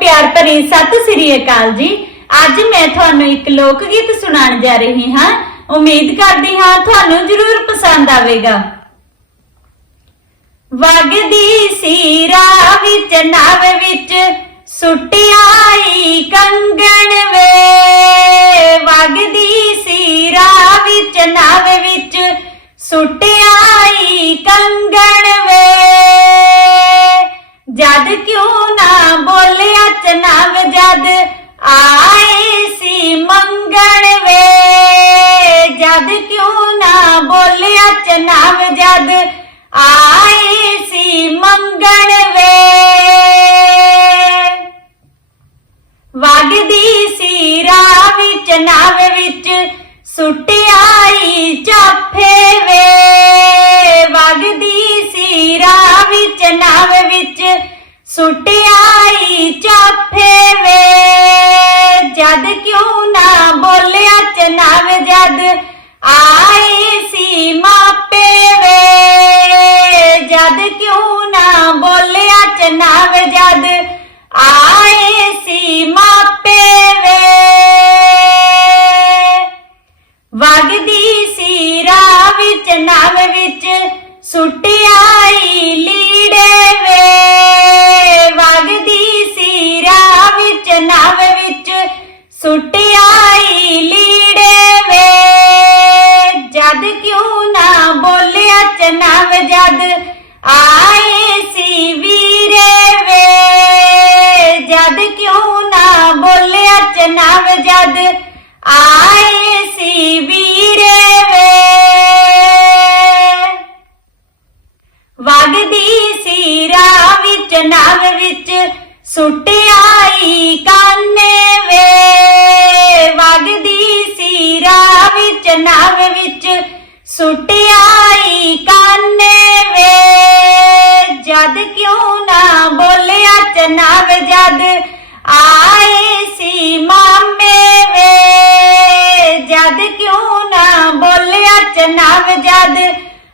ਪਿਆਰ ਭਰੀ ਸਤਿ ਸ੍ਰੀ ਅਕਾਲ ਜੀ। ਅੱਜ ਮੈਂ ਤੁਹਾਨੂੰ ਇੱਕ ਲੋਕ ਗੀਤ ਸੁਣਾਉਣ ਜਾ ਰਹੀ ਹਾਂ। ਉਮੀਦ ਕਰਦੀ ਹਾਂ ਤੁਹਾਨੂੰ ਜ਼ਰੂਰ ਪਸੰਦ ਆਵੇਗਾ। ਵਗਦੀ ਸੀ ਰਾਹ ਵਿੱਚ, ਨਵ ਵਿੱਚ ਸੁਟਿਆਈ ਕੰਗਣ ਵੇ। ਵਗਦੀ ਸੀ ਰਾਹ ਵਿੱਚ, ਨਵ ਵਿੱਚ ਸੁਟਿਆਈ ਕੰਗਣ ਵੇ। ਜਦ ਕਿਉਂ ਨਾ ਨਵ ਜਦ ਆਏ ਸੀ ਮੰਗਣ ਵੇ। ਵਗਦੀ ਸੀ ਰਾਹ ਵਿੱਚ, ਨਵ ਵਿੱਚ ਸੁਟਿਆਈ ਚਾਫੇ ਵੇ। ਵਗਦੀ ਸੀ ਰਾਹ ਵਿੱਚ, ਨਵ ਵਿੱਚ ਸੁਟਿਆਈ ਚਾਫੇ ਵੇ। ਜਦ ਕਿਉਂ ਨਾ ਬੋਲਿਆ ਚਨਾਵ ਜਦ ਆ ਜਦ ਆਏ ਸੀ ਮਾਪੇ ਵੇ। ਵਗਦੀ ਸੀ ਰਾਹ ਵਿੱਚ, ਨਵ ਵਿੱਚ ਸੁਟਿਆਈ ਲੀੜੇ ਵੇ। ਵਗਦੀ ਸੀ ਰਾਹ ਵਿੱਚ, ਨਵ ਵਿੱਚ ਸੁਟਿਆਈ ਲੀੜੇ ਵੇ। ਜਦ ਕਿਉਂ ਨਾ ਬੋਲਿਆ ਚਨਵ ਜਦ ਆਏ ਨਵ ਜਦ ਆਏ ਸੀ ਵੀਰੇ ਵੇ। ਵਗਦੀ ਸੀ ਰਾਹ ਵਿੱਚ, ਨਵ ਵਿੱਚ ਸੁਟਿਆਈ ਕਾਨੇ ਵੇ। ਵਗਦੀ ਸੀ ਰਾਹ ਵਿੱਚ, ਨਵ ਵਿੱਚ ਸੁਟਿਆਈ ਕਾਨੇ ਬੋਲਿਆ ਚਨਵ ਜਦ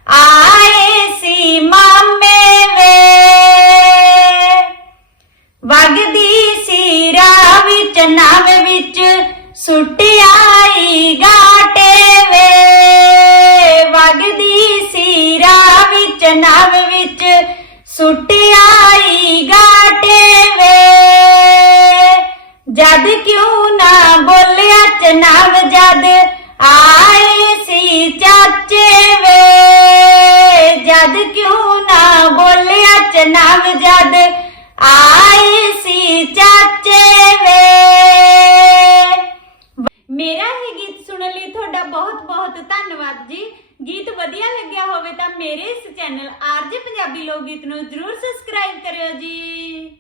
ਆਏ ਸੀ ਮਾਮੇ ਵੇ। ਵਗਦੀ ਸੀ ਰਾਹ ਵਿੱਚ, ਨਵ ਵਿੱਚ ਸੁਟਿਆਈ ਗਾਟੇ ਵੇ। ਵਗਦੀ ਸੀ ਰਾਹ ਵਿੱਚ, ਨਵ ਵਿੱਚ ਸੁਟਿਆਈ ਗਾਟੇ ਵੇ। ਜਦ ਕਿਉਂ ਨਾ ਬੋਲਿਆ ਚਨਾਵ ਜਦ ਬਹੁਤ ਬਹੁਤ ਧੰਨਵਾਦ ਜੀ। ਗੀਤ ਵਧੀਆ ਲੱਗਿਆ ਹੋਵੇ ਤਾਂ ਮੇਰੇ ਇਸ ਚੈਨਲ ਆਰਜੇ ਪੰਜਾਬੀ ਲੋਕ ਗੀਤ ਨੂੰ ਜਰੂਰ ਸਬਸਕ੍ਰਾਈਬ ਕਰਿਓ ਜੀ।